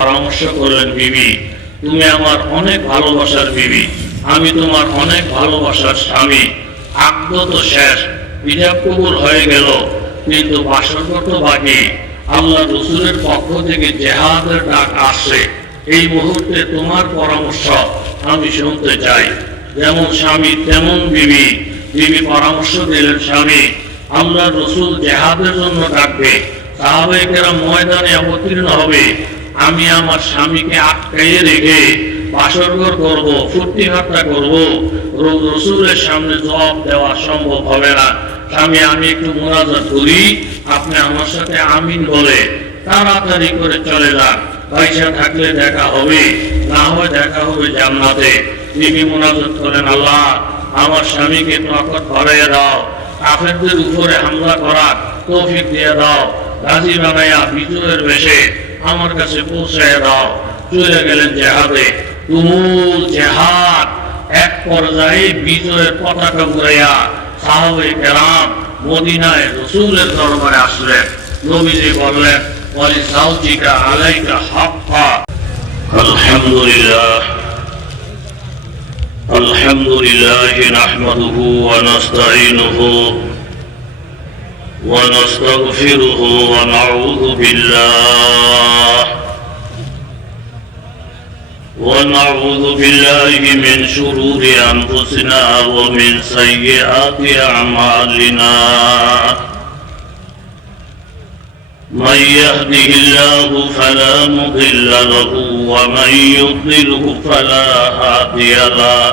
পরামর্শ করলেন, বিবি তুমি আমার অনেক ভালোবাসার বিবি, আমি তোমার অনেক ভালোবাসার স্বামী। আকদ তো শেষ, হিজাব কবুল হয়ে গেল, কিন্তু বাসরঘর তো বাকি। আল্লাহ রসুলের পক্ষ থেকে জিহাদের ডাক আসছে, এই মুহূর্তে তোমার পরামর্শ আমি শুনতে চাই। যেমন স্বামী তেমন বিবি। বিবি পরামর্শ দিলেন, স্বামী আল্লাহ রসুল জিহাদের জন্য ডাকবে, সাহাবায়ে কেরাম ময়দানে অবতীর্ণ হবে, আমি আমার স্বামীকে আটকাইয়ে রেখে বাসরঘর করবো, ফুর্তি ফার্তা করবো, রসুলের সামনে জবাব দেওয়া সম্ভব হবে না। স্বামী আমি একটু মোনাজাত করি, আপনি আমার সাথে আমিন বলে তাড়াতাড়ি করে চলে যান, পয়সা থাকলে দেখা হবে, না হয় দেখা হবে জান্নাতে। বিবি মোনাজাত করেন, আল্লাহ আমার স্বামীকে তকত করাইয়া দাও, কাফেরদের উপরে হামলা করার তৌফিক দিয়ে দাও, গাজী বানাইয়া বিজয়ের বেশে আমার কাছে পৌঁছায় দাও। চলে গেলেন জেহাদে, তুমুল জেহাদ। এক পর্যায়ে বিজয়ের পতাকা উড়াইয়া সাহাবায়ে কেরাম মদিনায় রাসূলের দরবারে আসলেন। নবীজি বললেন, ওয়ালি যাওজিকা আলাইকা হাক্কা। আলহামদুলিল্লাহ আলহামদুলিল্লাহ নাহমাদুহু ওয়া নাস্তাঈনুহু ونستغفره ونعوذ بالله من شرور أنفسنا ومن سيئات أعمالنا من يهده الله فلا مضل له ومن يضلله فلا هادي له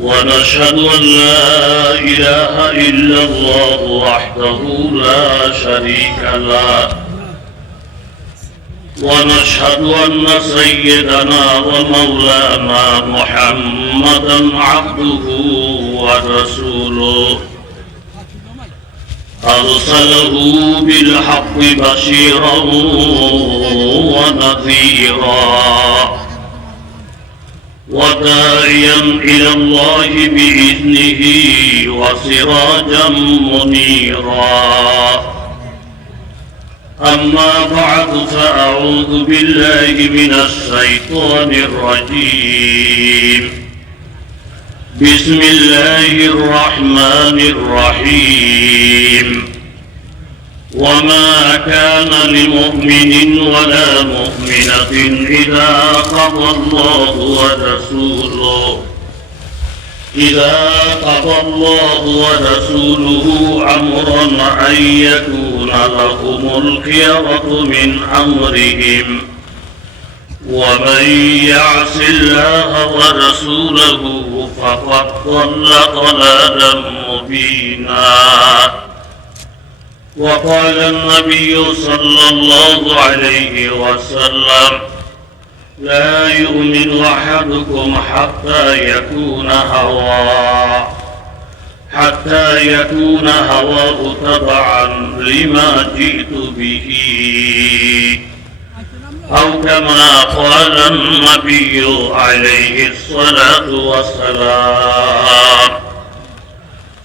ونشهد أن لا إله إلا الله وحده لا شريك له ونشهد أن سيدنا ومولانا محمدا عبده ورسوله أرسله بالحق بشيرا ونذيرا وداعيا إلى الله بإذنه وسراجا منيرا. أما بعد فأعوذ بالله من الشيطان الرجيم. بسم الله الرحمن الرحيم. وما كان لمؤمن ولا مؤمنة إذا قضى الله ورسوله أمرا أن يكون لهم الخيرة من أمرهم ومن يعص الله ورسوله فقد ضل ضلالا مبينا. وقال النبي صلى الله عليه وسلم لا يؤمن أحدكم حتى يكون هواه تبعا لما جئت به أو كما قال النبي عليه الصلاة والسلام.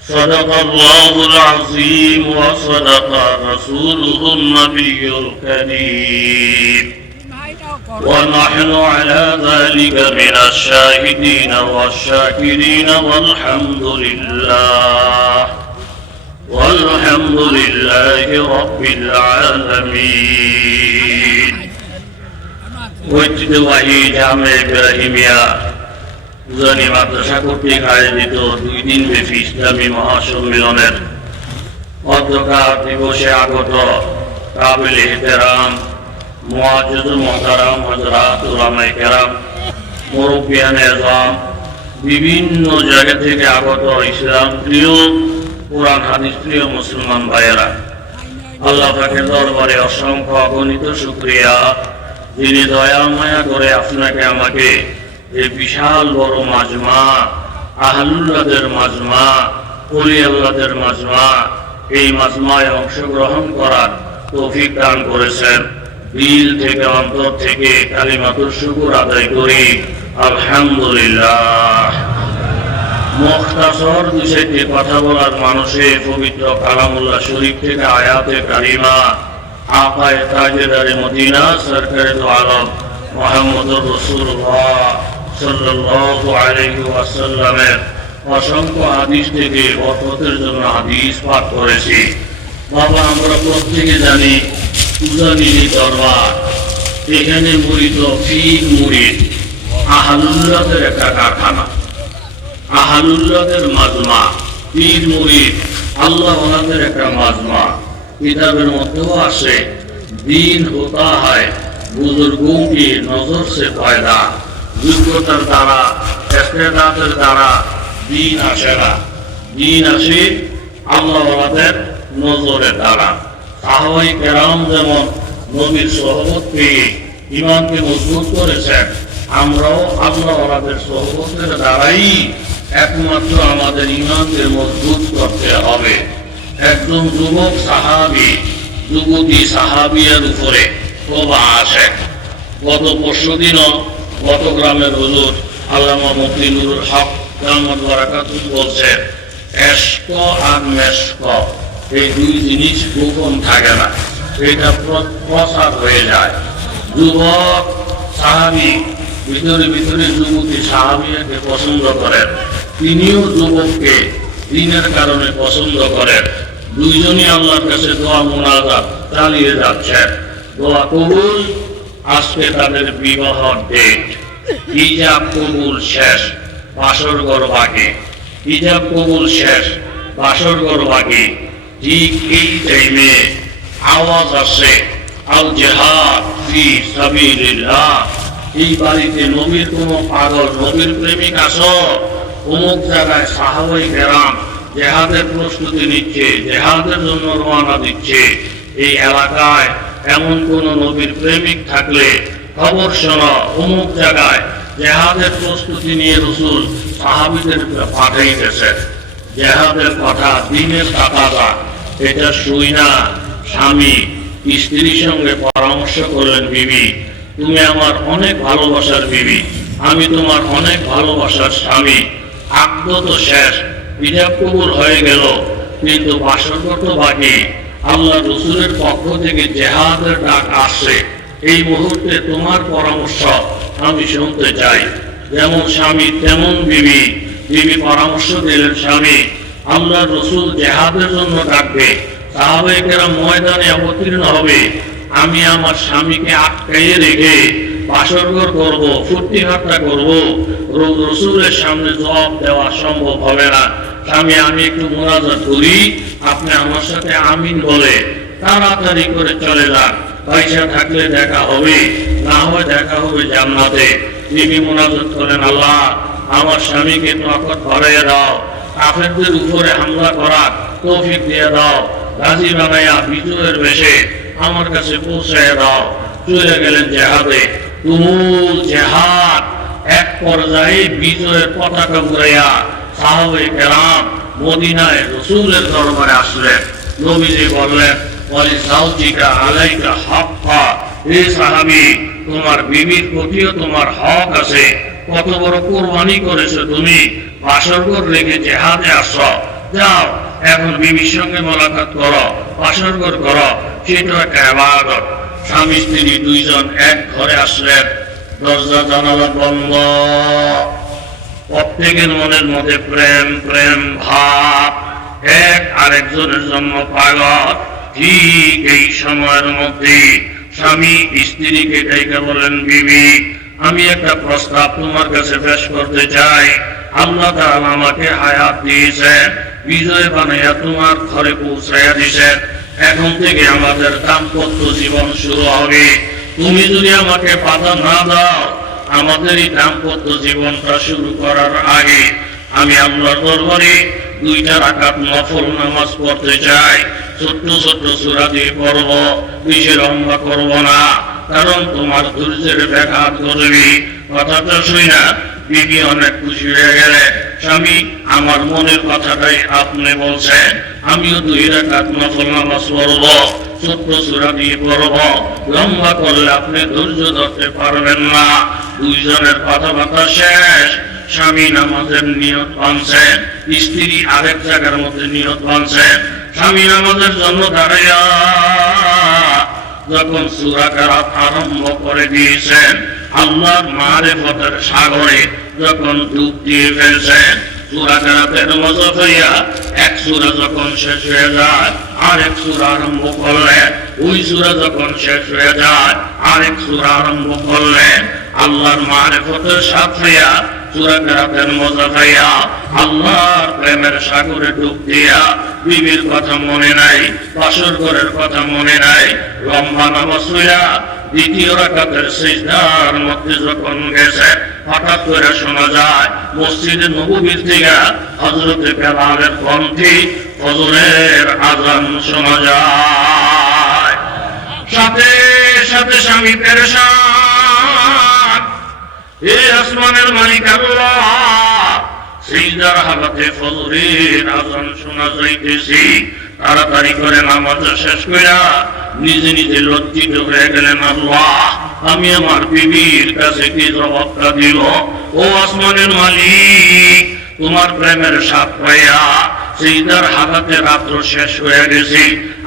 صدق الله العظيم وصدق رسوله النبي الكريم ونحن على ذلك من الشاهدين والشاكرين والحمد لله رب العالمين. ঐতিহ্যবাহী জামে ইব্রাহিমিয়া উজানি মাদ্রাসা কর্তৃক আয়োজিত 2 দিন ব্যাপী ইসলামী মহাসম্মেলনের অধ্যক্ষার দিবসে আগত কাবিল ইহতেরাম মুআজ্জিজুল মুহতারাম হযরত উলামায়ে কেরাম, মুরব্বিয়ানে আযম, বিভিন্ন জায়গা থেকে আগত ইসলাম প্রিয়, কোরআন হাদিস প্রিয় মুসলমান ভাইয়েরা, আল্লাহ পাকের দরবারে অসংখ্য অগণিত শুকরিয়া, যিনি দয়া মায়া করে আপনাকে আমাকে এই বিশাল বড় মাজমা, আহলুল্লাহদের মাজমা, ওলি আল্লাহদের মাজমা, এই মাজমায় অংশগ্রহণ করার তৌফিক দান করেছেন। দিল থেকে অন্তর থেকে কালিমাতুর শুকর আদায় করি আলহামদুলিল্লাহ। মুখতাসর 2-3টি কথা বলার মানুষে পবিত্র কালামুল্লাহ শরীফ থেকে আয়াতে কারিমা आकाए ताजेदार मदीना सरकार दो आलम मुहम्मदुर रसूलुल्लाह सल्लल्लाहु अलैहि ওয়াসাল্লামের অসংখ্য হাদিস থেকে বরকতের জন্য হাদিস পাঠ করেছি। বাবা, আমরা প্রত্যেকে জানি উজানিনী দরবার, এখানে মুরিদ পীর মুরিদ আহলুল্লাহদের একটা কারখানা, আহলুল্লাহদের মাজমা, পীর মুরিদ আল্লাহ ওনাদের একটা মাজমা। কিতাবের মধ্যেও আসে দিন হতা হয় বুজুর্গों की नजर से पैदा, যোগ্যতার দ্বারা ইস্তেদাদের দ্বারা দিন আসে না, দিন আসে আল্লাহ ওনাদের নজরের দ্বারা। সাহাবায়ে কেরাম যেমন নবীর সোহবত পেয়ে ঈমানকে মজবুত করেছেন, আমরাও আল্লাহ ওনাদের সোহবতের দ্বারাই একমাত্র আমাদের ঈমানকে মজবুত করতে হবে। একজন যুবক সাহাবী যুবতী সাহাবিয়ার উপরে প্রবাহ আসে। গত পরশুদিনও গত গ্রামের হুজুর আল্লামা মুফতি নুরুল হক দামাত বারাকাতুহু বলছেন, এশক আর মেশক এই দুই জিনিস গোপন থাকে না, এটা প্রসার হয়ে যায়। যুবক সাহাবী ভিতরে ভিতরে যুবতী সাহাবিয়াকে পছন্দ করেন, তিনিও যুবককে দিনের কারণে পছন্দ করেন। দুইজনই আল্লাহর কাছে দোয়া মুনাজাত চালিয়ে যাচ্ছেন, দোয়া কবুল। আজকে তাদের বিবাহ ডেট, ইজাব কবুল শেষ, বাসর ঘর বাকি। ইজাব কবুল শেষ, বাসর ঘর বাকি। ঠিক এই টাইমে আওয়াজ আসে, আল জিহাদ ফি সাবিলিল্লাহ। এই বাড়িতে নবীর কোন পাগল নবীর প্রেমিক আসো, অমুক জায়গায় সাহাবায়ে কেরাম জেহাদের প্রস্তুতি নিচ্ছে, জেহাদের জন্য রওনা দিচ্ছে। এই এলাকায় এমন কোন নবীর প্রেমিক থাকলে খবর শোনো, অমুক জায়গায় জেহাদের প্রস্তুতি নিয়ে রাসূল সাহাবীদেরকে পাঠাইতেছে। জেহাদের কথা দিনের তাকাদা, এটা শুই না স্বামী স্ত্রীর সঙ্গে পরামর্শ করলেন, বিবি তুমি আমার অনেক ভালোবাসার বিবি, আমি তোমার অনেক ভালোবাসার স্বামী। আকদ তো শেষ, ইজাব কবুল হয়ে গেল, কিন্তু বাসরঘর তো বাকি। আল্লাহ রাসূলের পক্ষ থেকে জিহাদের ডাক আসছে, এই মুহূর্তে তোমার পরামর্শ আমি শুনতে চাই। যেমন স্বামী তেমন বিবি। বিবি পরামর্শ দিলেন, স্বামী আল্লাহ রাসূল জিহাদের জন্য ডাকবে, সাহাবায়ে কেরাম ময়দানে অবতীর্ণ হবে, আমি আমার স্বামীকে আটকাইয়ে রেখে বাসরঘর করব, ফুর্তি ফাট্টা করব, রাসূলের সামনে জবাব দেওয়া সম্ভব হবে না। স্বামী আমি একটু মুনাজাত করি, আপনি আমার সাথে আমিন বলে তাড়াতাড়ি করে চলে যান, পয়সা থাকলে দেখা হবে, না হয় দেখা হবে জান্নাতে। বিবি মুনাজাত করেন, আল্লাহ আমার স্বামীকে তাকত বাড়িয়ে দাও, কাফেরদের উপরে হামলা করার তৌফিক দিয়ে দাও, গাজী বানাইয়া বিজয়ের বেশে আমার কাছে পৌঁছায় দাও। চলে গেলেন জেহাদে, তুমুল জেহাদ। এক পর্যায়ে বিজয়ের পতাকা উড়াইয়া সাহাবায়ে কেরাম মদিনায় রাসূলের দরবারে আসলেন। নবীজি বললেন, ওয়ালি যাওজিকা আলাইকা হাক্কা, হে সাহাবী তোমার বিবির প্রতিও তোমার হক আছে। কত বড় কুরবানি করেছো তুমি, বাসরঘর রেখে জিহাদে আসো। যাও এখন বিবির সঙ্গে মোলাকাত করো, বাসরঘর করো, সেটা একটা ইবাদত। স্বামী স্ত্রী দুইজন এক ঘরে আসলেন, দরজা জানালা বন্ধ, প্রত্যেকের মনের মধ্যে প্রেম প্রেম ভাব, এক আরেকজনের জন্য পাগল। ঠিক এই সময়ের মধ্যে স্বামী স্ত্রীকে ডেকে বলেন, বিবি আমি একটা প্রস্তাব তোমার কাছে পেশ করতে চাই। আল্লাহ তাআলা আমাকে হায়াত দিয়েছেন, বিজয় বানাইয়া তোমার ঘরে পৌঁছাইয়া দিয়েছেন, এখন থেকে আমাদের দাম্পত্য জীবন শুরু হবে। তুমি যদি আমাকে বাধা না দাও, আমাদের এই দাম্পত্য জীবনটা শুরু করার আগে আমি আল্লাহর দরবারে 2 রাকাত নফল নামাজ পড়তে চাই। ছোট্ট ছোট্ট সূরা দিয়ে পড়ব, বেশি লম্বা করব না, কারণ তোমার ধৈর্যের ব্যাঘাত ঘটবে। কথাটা শুই না বিবি অনেক খুশি হয়ে গেলেন, স্বামী আমার মনের কথাটাই আপনি বলছেন, আমিও 2 রাকাত নফল নামাজ পড়ব, ছোট্ট সূরা দিয়ে পড়ব, লম্বা করলে আপনি ধৈর্য ধরতে পারবেন না। দুইজনের কথাবার্তা শেষ, স্বামী নামাজের নিয়ত বাঁধছেন, স্ত্রী আরেক জায়গার মধ্যে নিয়ত বাঁধছেন। স্বামী নামাজের জন্য দাঁড়াইয়া যখন সূরা কেরাত আরম্ভ করে দিয়েছেন, আল্লাহর মারিফতের সাগরে যখন ডুব দিয়ে ফেলছেন, সূরা কেরাতের মজা হইয়া এক সূরা যখন শেষ হয়ে যায় আরেক সূরা আরম্ভ করলেন, ওই সূরা যখন শেষ হয়ে যায় আরেক সূরা আরম্ভ করলেন। আল্লাহর মারিফতের সাথে হইয়া সূরা কেরাতের মজা হইয়া আল্লাহর প্রেমের সাগরে ডুব দিয়া বিবির কথা মনে নাই, বাসর ঘরের কথা মনে নাই, লম্বা নামাজ হইয়া দ্বিতীয় রাকাতের সিজদার মধ্যে যখন গেছে, হঠাৎ করে শোনা যায় মসজিদে নববীর থেকে হযরত বেলালের কণ্ঠে ফজরের আযান শোনা যায়। সাথে সাথে স্বামী পেরেশান, এ আসমানের মালিক আল্লাহ, সিজদার হালাতে ফজরের আযান শোনা যাইতেছে। তাড়াতাড়ি করে নামাজ শেষ কইরা নিজে নিজে লজ্জিত হয়ে গেলেন, আল্লাহ আমি আমার বিবির কাছে কি জবাবটা দিব? ও আসমানের মালিক, তোমার প্রেমের স্বাদ পাইয়া সিজদার হালাতে রাত্র শেষ হয়ে গেছে।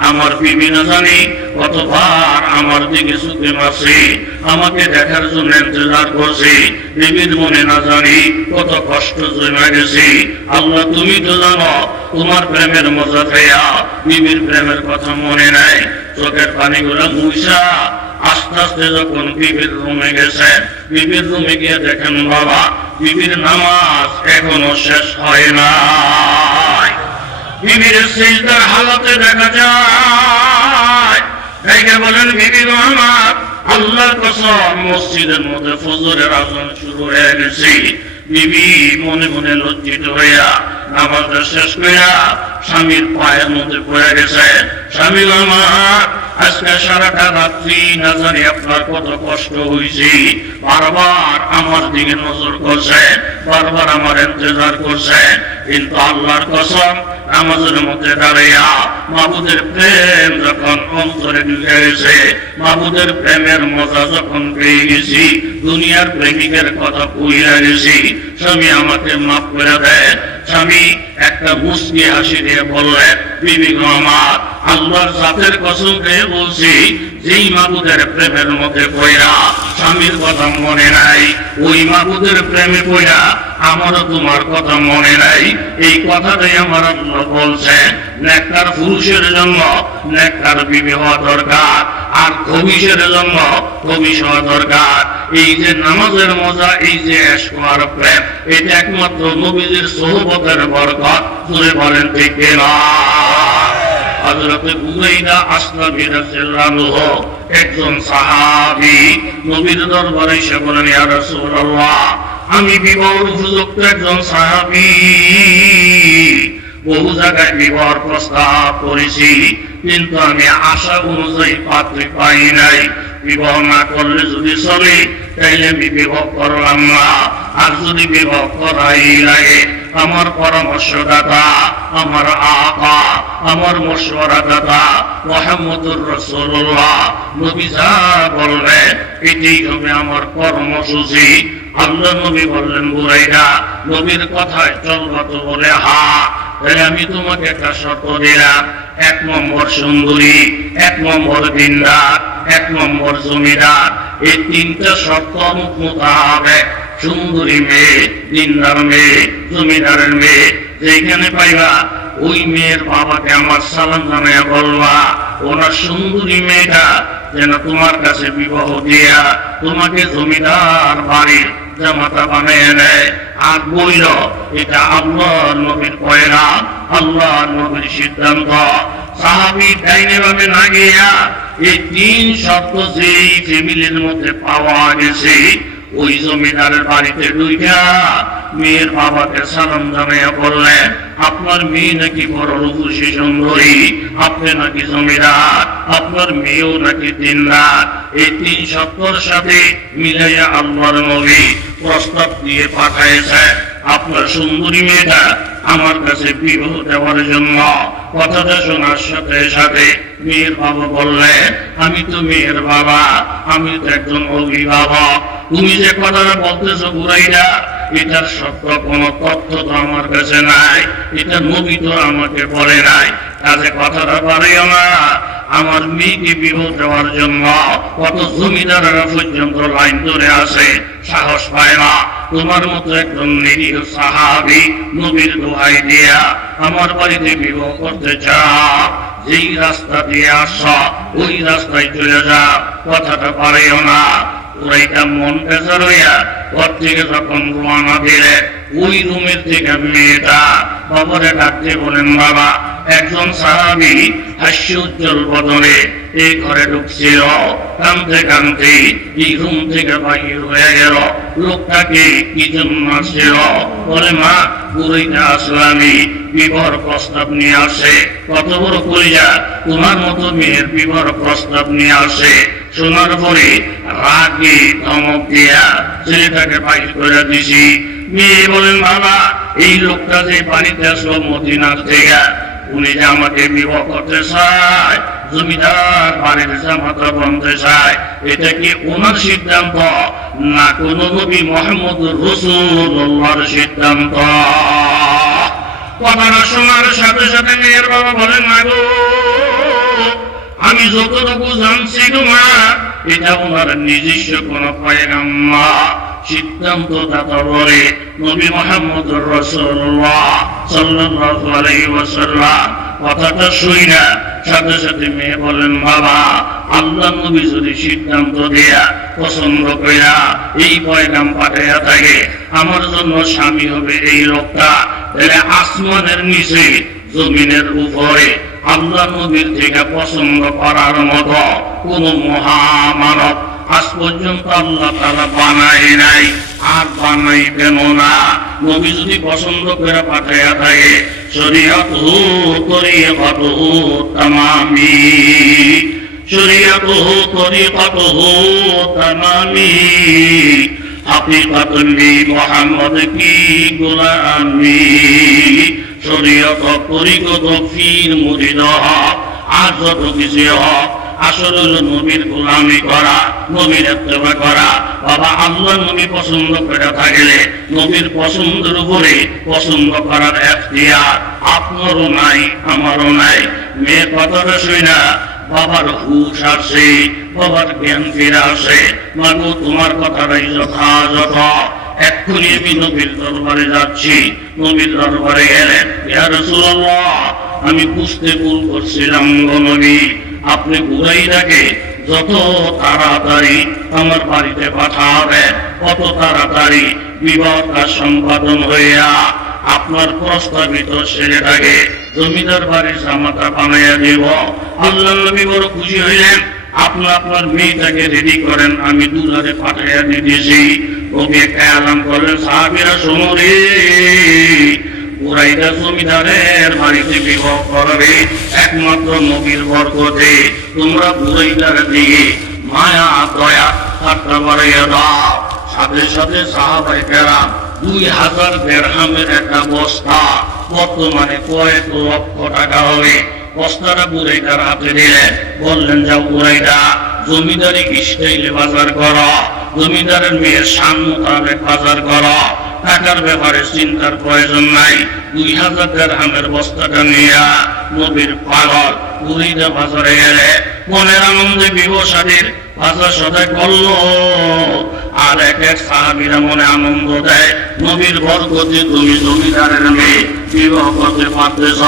আমার বিবি না জানি কতবার আমার দিকে চোখে মারছে, আমাকে দেখার জন্য ইন্তজার করছে। বিবির মনে না জানি কত কষ্ট জমা গেছে। আল্লাহ তুমি তো জানো, তোমার প্রেমের মজা খাইয়া বিবির প্রেমের কথা মনে নাই। চোখের পানিগুলো মুছা আস্তে আস্তে যখন বিবির রুমে গেছেন, বিবির রুমে গিয়ে দেখেন বাবা বিবির নামাজ এখনো শেষ হয় নাই। বিবির সিজদার হালাতে দেখা যায়, দেখে বলেন বিবি আমার আল্লাহর কসম মসজিদের মধ্যে ফজরের আযান শুরু হয়ে গেছে। বিবি মনে মনে লজ্জিত হইয়া নামাজটা শেষ করিয়া স্বামীর পায়ের মধ্যে পড়ে গেছে। স্বামী আমার আজকে সারাটা রাত্রি না জানি আপনার কত কষ্ট হয়েছে, বারবার আমার দিকে নজর করছেন, বারবার আমার ইন্তজার করছেন, কিন্তু আল্লাহর কসম নামাজের মধ্যে দাঁড়াইয়া মাবুদের প্রেম যখন অন্তরে ঢুকে গেছে, মাবুদের প্রেমের মজা যখন পেয়ে গেছি, দুনিয়ার প্রেমিকের কথা ভুলিয়া গেছি, স্বামী আমাকে মাফ করে দেন। স্বামী একটা মুচকি হাসি দিয়ে বললেন, বিবি গো আমার আল্লাহর জাতের কসম খেয়ে বলছি, যেই মাবুদের প্রেমের মধ্যে পড়া স্বামীর কথা মনে নাই, ওই মাবুদের প্রেমে পড়া আমারও তোমার কথা মনে নাই। এই কথাটাই আমার আল্লাহ বলছেন, নেককার পুরুষের জন্য নেককার বিবি হওয়া দরকার, আর খবিশের জন্য খবিশ হওয়া দরকার। এই যে নামাজের মজা, এই যে ইশক আর প্রেম, এটা একমাত্র নবীজির সোহবতের বরকত। জোরে বলেন ঠিক না? হযরত বুরাইদা আসলামী রাদিয়াল্লাহু একজন সাহাবী নবীর দরবারে এসে বলেন, ইয়া রাসূলুল্লাহ আমি বিবাহের উপযুক্ত একজন সাহাবী, বহু জায়গায় বিবাহের প্রস্তাব করেছি, কিন্তু আমি আশা অনুযায়ী পাত্রী পাই নাই। বিবাহ না করলে যদি চলে তাইলে আমি বিবাহ করলাম না, আর যদি বিবাহ করাই লাগে আমার পরামর্শদাতা, আমার আকা, আমার মশওয়ারাদাতা মুহাম্মদুর রাসূলুল্লাহ নবী যা বলবেন এটাই হবে আমার কর্মসূচি। আল্লাহ নবী বললেন, বুরাইদা নবীর কথায় চলবা তো? বলে হা। তাহলে আমি তোমাকে একটা শর্ত দিলাম, 1 নম্বর সুন্দরী, 1 নম্বর দিনদার, 1 নম্বর জমিদার, এই 3টা শর্ত মোতাবেক সুন্দরী মেয়ে, দিনদার মেয়ে, জমিদারের মেয়ে যেখানে পাইবা ওই মেয়ের বাবাকে আমার সালাম জানাইয়া বলবা, ওনার সুন্দরী মেয়েটা যেন তোমার কাছে বিবাহ দিয়া তোমাকে জমিদার বাড়ির জামাতা বানিয়ে নেয়। আর বইল এটা আল্লাহর নবীর পয়রা, আল্লাহর নবীর সিদ্ধান্ত। সাহাবী ডাইনে ভাবে না গিয়া এই 3 শর্ত যেই টেবিলের মধ্যে পাওয়া গেছে, ওই জমিদারের বাড়িতে ঢুইকা মেয়ের বাবাকে সালাম জানাইয়া বললেন, আপনার মেয়ে নাকি বড় রূপসী সুন্দরী, আপনি নাকি জমিদার, আপনার মেয়েও নাকি দিনদার। এই 3 শর্তের সাথে মিলাইয়া আল্লাহর নবী প্রস্তাব দিয়ে পাঠাইছে, আপনার সুন্দরী মেয়েটা আমার কাছে বিবাহ দেওয়ার জন্য। কথাটা শোনার সাথে সাথে মেয়ের বাবা বললেন, আমি তো মেয়ের বাবা, আমি তো একজন অভিভাবক, তুমি যে কথাটা বলতেছো বুরাইদা, এটার সত্য কোনো তথ্য তো আমার কাছে নাই, এটা নবী তো আমাকে বলে নাই, কাজে কথাটা পারিও না। আমার মেয়েকে বিবাহ দেওয়ার জন্য কত জমিদাররা পর্যন্ত লাইন ধরে আসে, সাহস পায় না। তোমার মতো একজন নিরীহ সাহাবী নবীর দোহাই দিয়া আমার বাড়িতে বিবাহ করতে চাও, যেই রাস্তা দিয়ে আসো ওই রাস্তায় চলে যাও, কথাটা পারেও না। ওরাইটা মন বেজার হইয়া ঘর থেকে যখন রওনা দিলে, ওই রুমের থেকে মেয়েটা বাবারে ডাকতে বলেন, বাবা একজন সাহাবী হাস্য উজ্জ্বল বদনে এই ঘরে ঢুকছিল, কানতে কানতে এই রুম থেকে বাহির হয়ে গেল। লোকটাকে কি জন্য আসছিল? বলে, মা বুড়িটা আসলে আমি বিবাহর প্রস্তাব নিয়ে আসে। কত বড় কলিজা, তোমার মতো মেয়ের বিবাহর প্রস্তাব নিয়ে আসে। শোনার পরে রাগে ধমক দিয়া ছেলেটাকে বাইর করে দিছি। মেয়ে বলেন, বাবা এই লোকটা যে বাড়িতে আসলো মদিনার থেকে, উনি যে আমাকে বিবাহ করতে চায়, জমিদার বাড়ির জামাতা বনতে চায়, এটা কি ওনার সিদ্ধান্ত না কোন নবী মুহাম্মদ রাসূলুল্লাহর সিদ্ধান্ত? কথাটা শোনার সাথে সাথে মেয়ের বাবা বলেন, না গো, আমি যতটুকু জানছি মা, এটা ওনার নিজস্ব কোন পয়গাম না। সিদ্ধান্ত দাতা বলে নবী মুহাম্মদ রাসূলুল্লাহ সাল্লাল্লাহু আলাইহি ওয়াসাল্লাম। কথাটা শুই না সাথে সাথে মেয়ে বলেন, বাবা আল্লাহ নবী যদি সিদ্ধান্ত দেয়া পছন্দ কইরা এই পয়গাম পাঠাইয়া থাকে, আমার জন্য স্বামী হবে এই লোকটা, তাহলে আসমানের নিচে জমিনের উপরে আল্লাহ নবীর থেকে পছন্দ করার মতো কোন মহামানব আজ পর্যন্ত আল্লাহ তাআলা বানায় নাই, আর বানাইবেন না। নবী যদি পছন্দ করে পাঠাইয়া থাকে, শরীয়তুহু তরিকাতুহু তামামি, শরীয়তুহু তরিকাতুহু তামামি, হাকিকাতুন লি মুহাম্মদ কি গোলামি, শরীয়ত তরিকত ফির মুরিদ হক, আর যত কিছু হক আসল হলো নবীর গোলামি করা, নবীর ইত্তেবা করা। বাবা আল্লাহ নবী পছন্দ করে থাকলে নবীর পছন্দের উপরে পছন্দ করার এখতিয়ার আপনারও নাই, আমারও নাই। মেয়ে কথাটা শুই না বাবার হুশ আসে, বাবার জ্ঞান ফিরে আসে। মাগো তোমার কথাটাই যথাযথ, এক্ষুনি আমি নবীর দরবারে যাচ্ছি। নবীর দরবারে গেলেন, ইয়া রাসূলুল্লাহ আমি বুঝতে ভুল করছিলাম গো নবী, আপনি বুড়াইটাকে যত তাড়াতাড়ি আমার বাড়িতে পাঠাবেন, কত তাড়াতাড়ি বিবাহটা সম্পাদন হইয়া আপনার প্রস্তাবিত ছেলেটাকে জমিদার বাড়ির জামাতা বানাইয়া দেব। আল্লাহ নবী বড় খুশি হইলেন। আপনি আপনার মেয়েটাকে রেডি করেন, আমি দুলারে পাঠাইয়া দিতেছি। নবী একটা আলাম করলেন, সাহাবীরা শোনো রে, বুড়াইটা জমিদারের বাড়িতে বিবাহ করবে একমাত্র নবীর বরকতে। তোমরা বুড়াইটার দিকে মায়া দয়া ঠাট্টা বাড়াইয়া দাও। সাথে সাথে সাহাবায়ে কেরাম 2000 দিরহামের একটা বস্তা, বর্তমানে কয়েক লক্ষ টাকা হবে, বস্তাটা বুড়াইটার হাতে দিলেন। বললেন, যাও বুড়াইটা জমিদারি স্টাইলে বাজার করো, জমিদারের মেয়ের শান মোতাবেক বাজার করো, টাকার ব্যাপারে চিন্তার প্রয়োজন নাই। 2000 দিরহামের বস্তাটা নিয়ে নবীর পাগল বুড়িটা বাজারে গেলে মনের আনন্দে বিবসাদীর বাজার সদাই করলো। আর এক এক সাহাবীরা মনে আনন্দ দেয়, নবীর বরকতে তুমি জমিদারের মেয়ে বিবাহ করতে পারতেছ,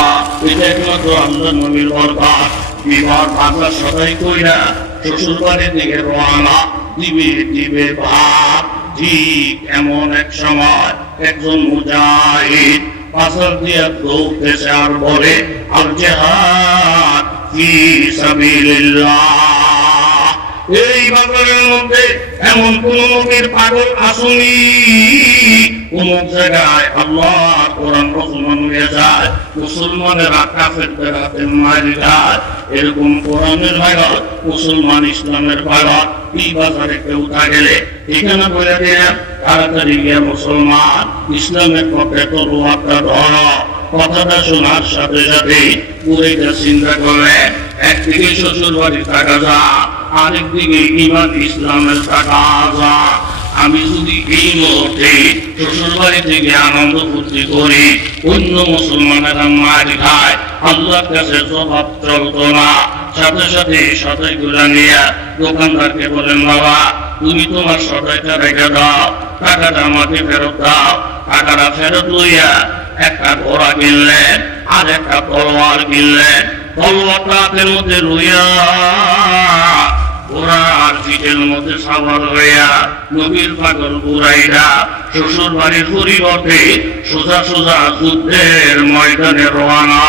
এটা একমাত্র আল্লাহ নবীর বরকত। বিবাহ বাজার সদাই কইরা শ্বশুর বাড়ির দিকে রওনা দিবে দিবে ভাব। ঠিক এমন এক সময় একজন মুজাহিদ পাশার দিয়ে দৌড়তেছে আর বলে, আল জিহাদ ফি সাবিলিল্লাহ। এই বাজারের মধ্যে এমন কোন নবীর পাগল আসুনি, অমুক জায়গায় আল্লাহ কোরআন রসুল হয়ে যায়, মুসলমানেরা কাফেরদের হাতে মার যায়। এরকম কোরআনের ভাগত মুসলমান ইসলামের ভাগত এই বাজারে কেউ থাকলে এখানে বলে দিলেন, তাড়াতাড়ি গিয়ে মুসলমান ইসলামের পক্ষে তলোয়ারটা ধরো। কথাটা শোনার সাথে সাথে পুরোটা চিন্তা করলে, একদিকে শ্বশুর বাড়ির টাকা যা, আরেকদিকে ইমান ইসলামের টাকা যা। আমি যদি এই মুহূর্তে শ্বশুর বাড়ি থেকে আনন্দ ফুর্তি করি, অন্য মুসলমানেরা মার খায়, আল্লাহর কাছে জবাব চলতো না। সাথে সাথে সদাইগুলা নিয়ে দোকানদারকে বলেন, বাবা তুমি তোমার সদাইটা রেখে দাও, টাকাটা আমাকে ফেরত দাও। টাকাটা ফেরত লইয়া একটা ঘোড়া কিনলেন আর একটা তলোয়ার কিনলেন। তলোয়ারটা হাতের মধ্যে লইয়া ঘোড়া আর পিঠের মধ্যে সাবার হইয়া নবীর পাগল বুড়াইরা শ্বশুর বাড়ির পরিবর্তে সোজা সোজা যুদ্ধের ময়দানে রওনা।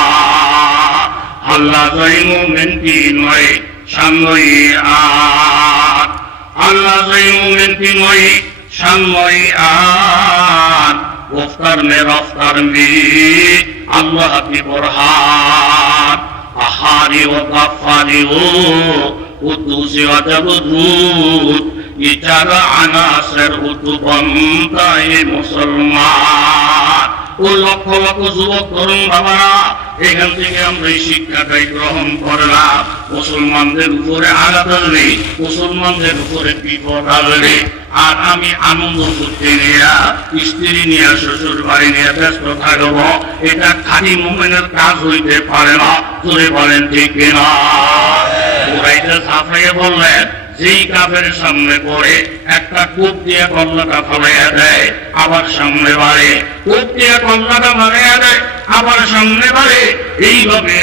আল্লাহ যাই মুমিনটি নয় সাময়ী আত, আল্লাহ যাই মুমিনটি নয় সাময়ী আত, গফতার মে রফতার মে আল্লাহ কি বরহাত, আহারি ও গাফারি ও কুদ্দুসি ও জাবরুত, ये चार আনাসের উদ্বন্তায় মুসলমান। ও লক্ষ লক্ষ যুবক তরুণ বাবারা, এখান থেকে আমরা এই শিক্ষাটাই গ্রহণ করলাম। মুসলমানদের উপরে আঘাত আসবে, মুসলমানদের উপরে বিপদ আসবে, আর আমি আনন্দ করতে নিয়ে স্ত্রী নিয়ে শ্বশুর বাড়ি নিয়ে ব্যস্ত থাকব, এটা খালি মুমিনের কাজ হইতে পারে না। জোরে বলেন ঠিক কিনা? কুরাইশরা সাফাইয়ে বললেন, যেই কাফের সামনে পড়ে একটা কূপ দিয়ে কমলাটা ফলাইয়া দেয়, আবার সামনে বাড়ে, কূপ দিয়ে কমলাটা মারিয়া দেয়, আবার সামনে বাড়ে, এইভাবে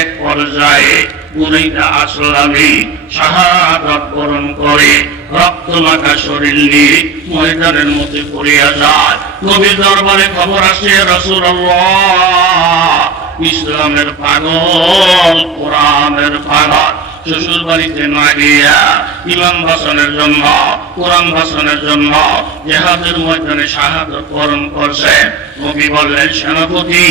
এক পর্যায়ে কুরাইশরা আসলামি শাহাদাত বরণ করে রক্ত মাখা শরীর নিয়ে ময়দানের মধ্যে পড়িয়া যায়। নবীর দরবারে খবর আসে, রাসূলুল্লাহ ইসলামের পাগল, কোরআনের পাগল শ্বশুর বাড়িতে না গিয়া ইমাম ভাষণের জন্য, কোরআন ভাষণের জন্য জিহাদের ময়দানে শাহাদাত বরণ করছে। নবী বললেন, সেনাপতি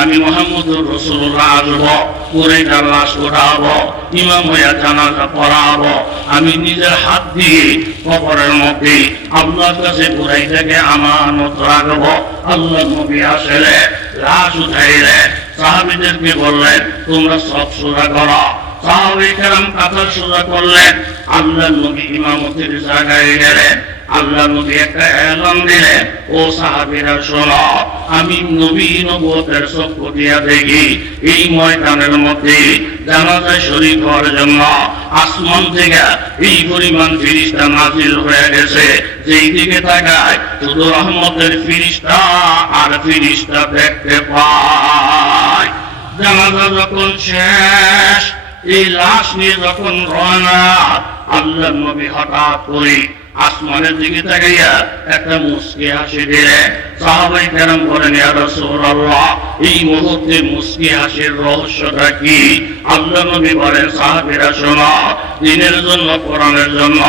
আমি মুহাম্মদুর রাসূলুল্লাহ আসব, কুরাইশদের লাশ উঠাবো, ইমাম হইয়া জানাজা পড়াবো, আমি নিজের হাত দিয়ে কবরের মধ্যে আল্লাহর কাছে কুরাইশদেরকে আমানত রাখবো। আল্লাহ নবী আসলে লাশ উঠাইলেন, সাহাবীদেরকে বললেন তোমরা সব সোজা করো। সাহাবায়ে কেরাম কাতার সোজা করলেন, আল্লাহ নবী ইমামতির জায়গায় গেলেন। আল্লাহ নবী একটা এলান দিলেন, ও সাহাবীরা শোনো, আমি নবী নবুয়তের চক্ষু দিয়া দেখি এই ময়দানের মধ্যে জানাজায় শরীক হওয়ার জন্য আসমান থেকে এই পরিমাণ ফেরেশতা নাজিল হয়ে গেছে, যেই দিকে তাকায় শুধু রহমতের ফেরেশতা আর ফেরেশতা দেখতে পায়। জানাজা যখন শেষ, এই লাশ নিয়ে যখন রওনা, আল্লাহর নবী হঠাৎ করে আসমানের দিকে তাকাইয়া একটা মুস্কি হাসি দিলেন। সাহাবায়ে কেরাম বলেন, ইয়া রাসূলুল্লাহ এই মুহূর্তে মুস্কি হাসির রহস্যটা কি? আল্লাহর নবী বলেন, সাহাবীরা শোনো, দ্বীনের জন্য, কোরআনের জন্য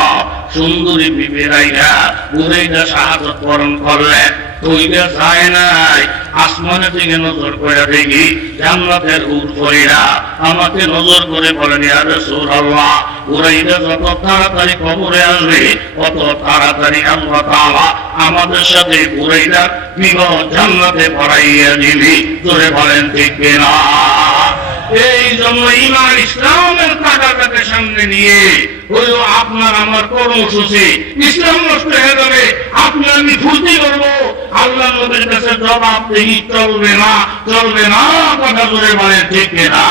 সুন্দরী বিবিরাইরা কুরাইশরা শাহাদাত বরণ করলেন। ওইটা যায় নাই, আসমানের দিকে নজর করে দেখি জান্নাতের হুরপরীরা আমাকে নজর করে বলেন, ইয়া রাসূলুল্লাহ কুরাইশরা যত তাড়াতাড়ি কবরে আসবে তত তাড়াতাড়ি আল্লাহ তাআলা আমাদের সাথে কুরাইশদের বিবাহ জান্নাতে পড়াইয়া দিবি। জোরে বলেন ঠিক কিনা? এই জন্য ঈমান ইসলামের টাকাটাকে সামনে নিয়ে হলো আপনার আমার কর্মসূচি, ইসলাম নষ্ট হয়ে যাবে, আপনি আমি ফুর্তি করবো, আল্লাহ নবীর কাছে জবাবদিহি চলবে না, চলবে না। কথা জোরে বলেন ঠিক কিনা?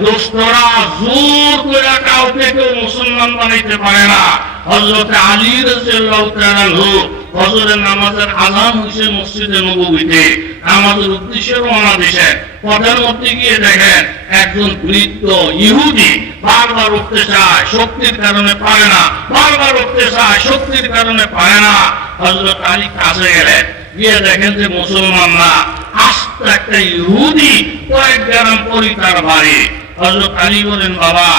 দোস্তরা জোর করে কাউকে কেউ মুসলমান বানাইতে পারে না। হযরত আলী রাদিয়াল্লাহু তাআলা আনহু ফজরের নামাজের আযান হইছে মসজিদে নববীতে, নামাজের উদ্দেশ্যে রওনা দিয়েছেন। পথের মধ্যে গিয়ে দেখেন একজন বৃদ্ধ ইহুদি বারবার উঠতে চায়, শক্তির কারণে পারে না, বারবার উঠতে চায়, শক্তির কারণে পারে না। হযরত আলী কাছে গেলেন, গিয়ে দেখেন যে মুসলমান না, আস্ত একটা ইহুদি, কয়েক গ্রাম পরি তার বাড়ি। হযরত আলী বলেন, বাবা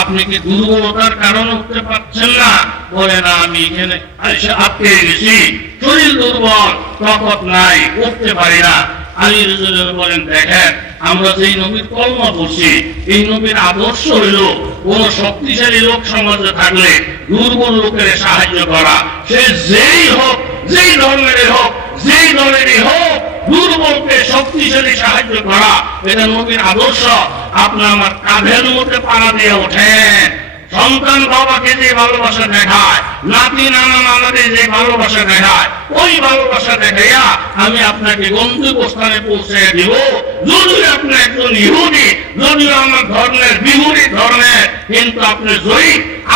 আপনি কি দুর্বলতার কারণে উঠতে পারছেন না? বলে না, আমি এখানে এসে আটকে গেছি, শরীর দুর্বল, তাকত নাই, উঠতে পারি না। আলী রাদিয়াল্লাহু বলেন, দেখেন আমরা যেই নবীর কলমা পড়ছি, এই নবীর আদর্শ হইল কোন শক্তিশালী লোক সমাজে থাকলে দুর্বল লোকের সাহায্য করা, সে যেই হোক, যেই ধর্মেরই হোক, যেই দলেরই হোক, দুর্বলকে শক্তিশালী সাহায্য করা, এটা নবীর আদর্শ। আপনি আমার কাঁধের মধ্যে পাড়া দিয়ে ওঠেন, সন্তান বাবাকে যে ভালোবাসা দেখায়, নাতি নানা নানাকে যে ভালোবাসা দেখায়, ওই ভালোবাসা দেখাইয়া আমি আপনাকে গন্তব্যস্থানে পৌঁছে দিব। যদি আপনি একজন ইহুদি, যদিও আমার ধর্মের বিপরীত ধর্মের, কিন্তু আপনি জয়ী,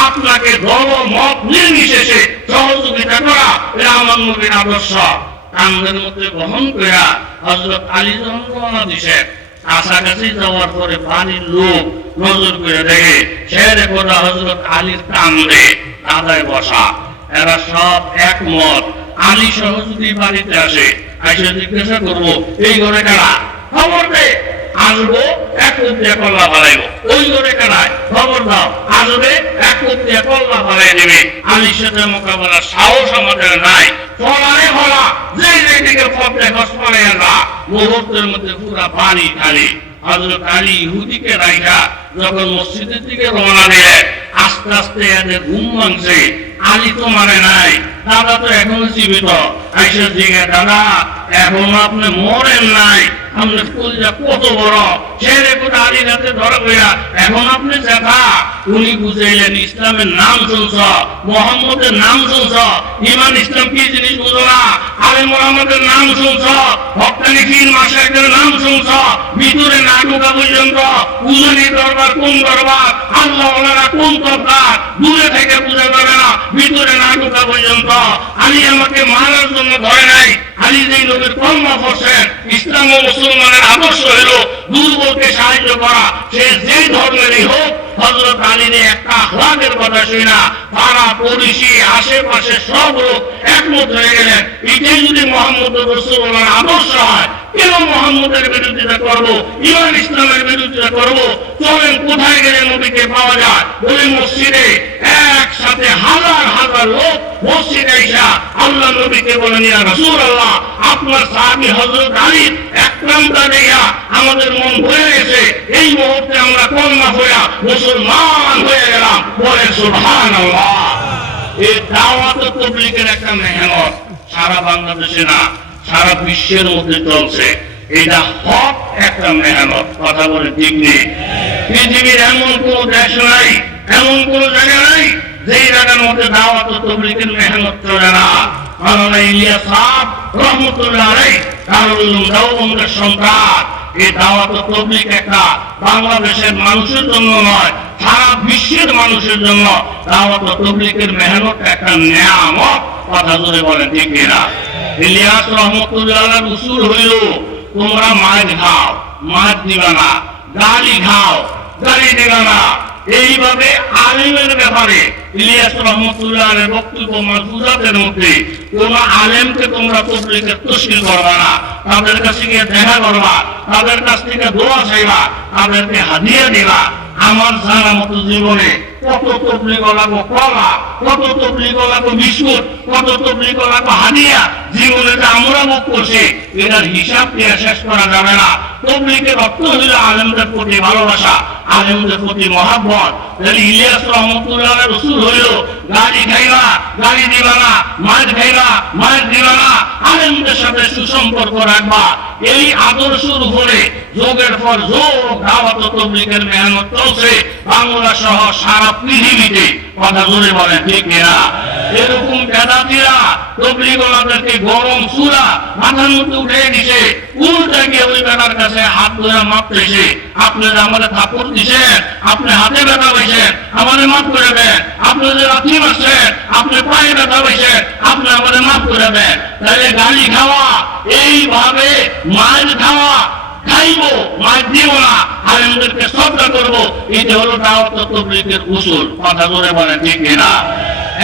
আপনাকে ধর্ম মত নির্বিশেষে সহযোগিতা করা, এটা আমার নবীর আদর্শ। কান্দের মধ্যে বহন করিয়া হযরত আলী যখন রওনা দিছেন, কাছাকাছি যাওয়ার পরে বাড়ির লোক নজর করে দেখে শেরে করা হযরত আলীর কান্দে দাদায় বসা। এরা সব একমত আলী সহ যদি বাড়িতে আসে, এসে জিজ্ঞাসা করবো এই ঘরে কারা, খবর দে, আসবো এক কোপ দিয়ে কল্লা ফালাইবো। ওই ঘরে কারায়, খবর দাও, আসবে এক কোপ দিয়ে কল্লা ফালাই দেবে। আলীর সাথে মোকাবেলার সাহস আমাদের নাই। ফলারে ফলা, যে যেদিকে পথ দেখস পারে না, মুহূর্তের মধ্যে পুরা পানি খালি। হযরত আলী ইহুদিকে রাইখা যখন মসজিদের দিকে রওনা দিলেন, আস্তে আস্তে এদের ঘুম ভাঙছে। আলী তো মানে নাই, দাদা তো এখনো জীবিত। আইসা জিজ্ঞাসা, দাদা এখনো আপনি মরেন নাই, আপনার কলিজা কত বড়, ছেড়ে কোটা আলীর হাতে ধরা হইয়া এখন আপনি দেখা। উনি বুঝাইলেন, ইসলামের নাম শুনছ, মোহাম্মদের নাম শুনছ, ইমান ইসলাম কি জিনিস বুঝো না, আলে মোহাম্মদের নাম শুনছ, হক্কানি পীর মাশায়েখদের নাম শুনছ, ভিতরে না ঢোকা পর্যন্ত উজানি দরবার কোন দরবার, আল্লাহ ওয়ালারা কোন দরবার, দূরে থেকে বুঝা যাবে না, ভিতরে না ঢোকা পর্যন্ত। আলী আমাকে মারার জন্য ধরে নাই, আলী যেই নবীর কলমা পড়ছেন, ইসলাম ও মুসলমানের আদর্শ হলো দুর্বলকে সাহায্য করা, সে যেই ধর্মেরই হোক। হযরত আলীর একটা আখলাকের কথা শুই না, পাড়া পড়শি আশেপাশে সব লোক একমত হয়ে গেলেন, এটাই যদি মুহাম্মদ রাসূলুল্লাহর আদর্শ হয়, কেন মুহাম্মদের বিরোধিতা করব, ইমান ইসলামের বিরোধিতা করব? চলেন কোথায় গেলে নবীকে পাওয়া যায়? বলে মসজিদে একসাথে হাজার হাজার লোক মসজিদে এসে আল্লাহ নবীকে বলেন, ইয়া রাসূলুল্লাহ, আপনার সাহাবী হযরত আলীর একরামটা দেয়া আমাদের মন ভরে গেছে, এই মুহূর্তে আমরা কলমা পড়া মুসলমান হয়ে গেলাম। বলে সুবহানাল্লাহ। এই দাওয়াত ও তাবলীগের একটা মেহনত সারা বাংলাদেশে না, সারা বিশ্বের মধ্যে চলছে। এটা হক একটা মেহনত, কথা বলে ঠিক নেই। পৃথিবীর এমন কোন দেশ নাই, এমন কোন জায়গা নাই যেই জায়গার মধ্যে দাওয়াত ও তাবলীগের মেহনত চলে না। মাওলানা ইলিয়াস সাহেব রহমতুল্লাহ আলাইহি দারুল উলুম দেওবন্দের সন্তান। এই দাওয়াত ও তাবলীগ একটা বাংলাদেশের মানুষের জন্য নয়, সারা বিশ্বের মানুষের জন্য দাওয়াত ও তাবলীগের মেহনত একটা নিয়ামত, কথা জোরে বলেন ঠিক কিনা? ইলিয়াস রহমতুল্লাহ আলাইহির উসুল হইল, তোমরা মাছ খাও, মাছ দিবা না, গালি খাও, গালি দিবা না। এইভাবে আলেমের ব্যাপারে ইলিয়াস রহমতুল্লাহ আলাইহির বক্তব্য মারফুজাতের মধ্যে কোন আলেমকে তোমরা তাবলীগের তশকিল করবা না, তাদের কাছে গিয়ে দেখা করবা, তাদের কাছ থেকে দোয়া চাইবা, তাদেরকে হাদিয়া দিবা। আমার জানা মতো জীবনে কত তাবলীগ লাগো কলা, কত তাবলীগ লাগো বিস্কুট, কত তাবলীগ লাগো হাদিয়া জীবনে যে আমরা ভোগ করছি, এটার হিসাব দিয়ে শেষ করা যাবে না। তাবলীগের অর্থ হইল আলেমদের প্রতি ভালোবাসা, আলেমদের প্রতি মহাব্বত। ইলিয়াস রহমতুল্লাহ আলাইহির উসুল হইল, গালি খাইবা, গালি দিবা না, মাছ খাইবা, মাছ দিবা না, আলেমদের সাথে সুসম্পর্ক রাখবা। এই আদর্শের উপরে যোগের পর যোগ দাওয়াত ও তাবলীগের মেহনত চলছে বাংলা সহ সারা পৃথিবীতে, কথা জোরে বলেন ঠিক কিনা? এরকম বেদাতীরা তাবলীগওয়ালাদেরকে গরম চুলা মাথার মধ্যে উঠে দিছে, উল্টা গিয়ে ওই বেটার কাছে হাত ধরে মাপতেছে, আপনি যে আমাদের থাপড় দিছেন, আপনি হাতে ব্যথা পাইছেন, আমাদের মাফ করে দেন, আপনি যে লাথি মারছেন, আপনি পায়ে ব্যথা পাইছেন, আপনি আমাদের মাফ করে দেন। তাহলে গালি খাওয়া, এইভাবে মাছ খাওয়া, খাইবো মাছ দিব না, আলেমদেরকে শ্রদ্ধা করবো, এটা হলো দাওয়াত ও তাবলীগের উসুল, কথা জোরে বলেন ঠিক কিনা?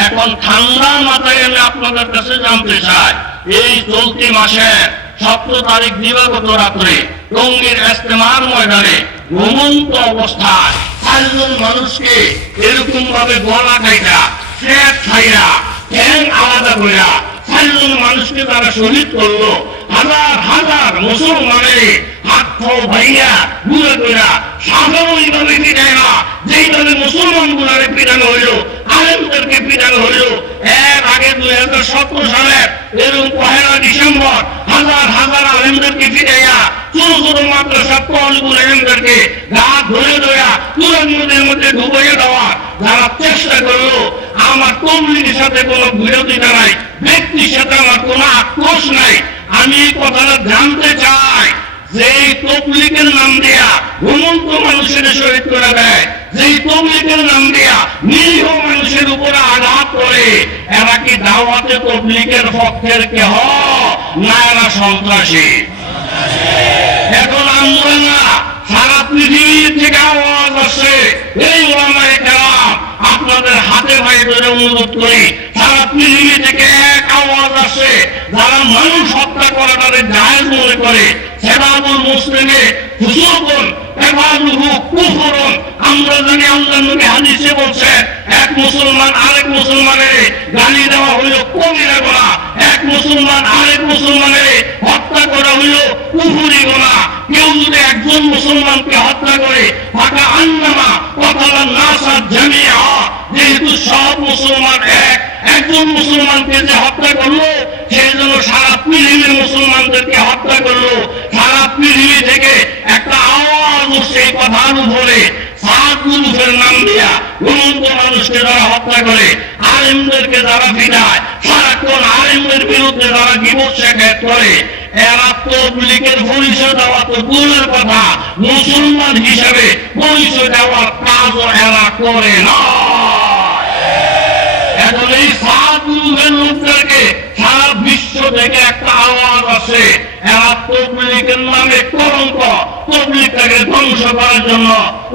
এখন ঠান্ডা মাথায় আমি আপনাদের কাছে জানতে চাই, এই চলতি মাসে 17 তারিখ দিবাগত রাত্রে টঙ্গীর ইজতেমার ময়দানে ঘুমন্ত অবস্থায় 4 জন মানুষকে এরকম ভাবে গলা কাইটা, পেট ছাইরা, ঠ্যাং আলাদা কইরা 4 জন মানুষকে তারা শহীদ করলো। হাজার হাজার মুসলমানের হাত পাও ভাইয়া ঘুরে ঘুরা সাধারণ ওইভাবে পিটায় না, যেইভাবে মুসলমান গুলারে পিটানো হইল, আলেমদেরকে পিটানো হইল। এর আগে 2017 সালের এরকম 1 ডিসেম্বর হাজার হাজার আলেমদেরকে ফিরাইয়া ছোট ছোট মাদ্রাসা তলিবুল ইলমদেরকে রাত ধরে ধরে কোরআন নদীর মধ্যে ডুবিয়ে দেওয়া যারা চেষ্টা করলো, আমার তবলিগের সাথে কোনো বিরোধিতা নাই, ব্যক্তির সাথে আমার কোনো আক্রোশ নাই। আমি এই কথাটা জানতে চাই যে তবলিগের নাম দিয়া ঘুমন্ত মানুষের শহীদ করে দেয়, যে তবলিগের নাম দিয়া নিরীহ মানুষের উপরে আঘাত করে, এরা কি দাওয়াতে তবলিগের পক্ষের কেহ না এরা সন্ত্রাসী? এখন আমরা না সারা পৃথিবীর থেকে আওয়াজ আসছে, এই ওলামায়ে কেরাম আপনাদের হাতে ভাই ধরে অনুরোধ করি, সারা পৃথিবী থেকে এক আওয়াজ আসছে, যারা মানুষ হত্যা করা তাদের জায়েজ মনে করে, সেবাবুল মুসলিমে ফুসুকুন এবাদুহু কুফরুন। আমরা জানি আল্লাহর নবী হাদিসে বলছেন, এক মুসলমান আরেক মুসলমানের গালি দেওয়া হইল কবিরা গুনাহ, এক মুসলমান আরেক মুসলমানের হত্যা করা হইল কুফরি গুনাহ। কেউ যদি একজন মুসলমানকে হত্যা করে ফাঁকা আন্নামা কথালা নাসা জামিয়া, যেহেতু সব মুসলমান এক, একজন মুসলমানকে যে হত্যা করলো সেই জন্য সারা পৃথিবীর মুসলমানদেরকে হত্যা করলো। সারা পৃথিবী থেকে একটা আওয়াজ উঠছে এই কথার উপরে, সাহাবুদের নাম দিয়া ঘুমন্ত মানুষকে যারা হত্যা করে, আলেমদেরকে যারা পিটায়, সারাক্ষণ আলেমদের বিরুদ্ধে যারা গীবত শেখায়ত করে, এরা তবলিগের পরিচয় দেওয়া তো দূরের কথা, মুসলমান হিসাবে পরিচয় দেওয়ার কাজও এরা করে না। এখন এই সাহাবুদের লোকদেরকে সারা বিশ্ব থেকে একটা আওয়াজ আছে, এরা তবলিগের নামে কলঙ্ক, তবলিগটাকে ধ্বংস করার জন্য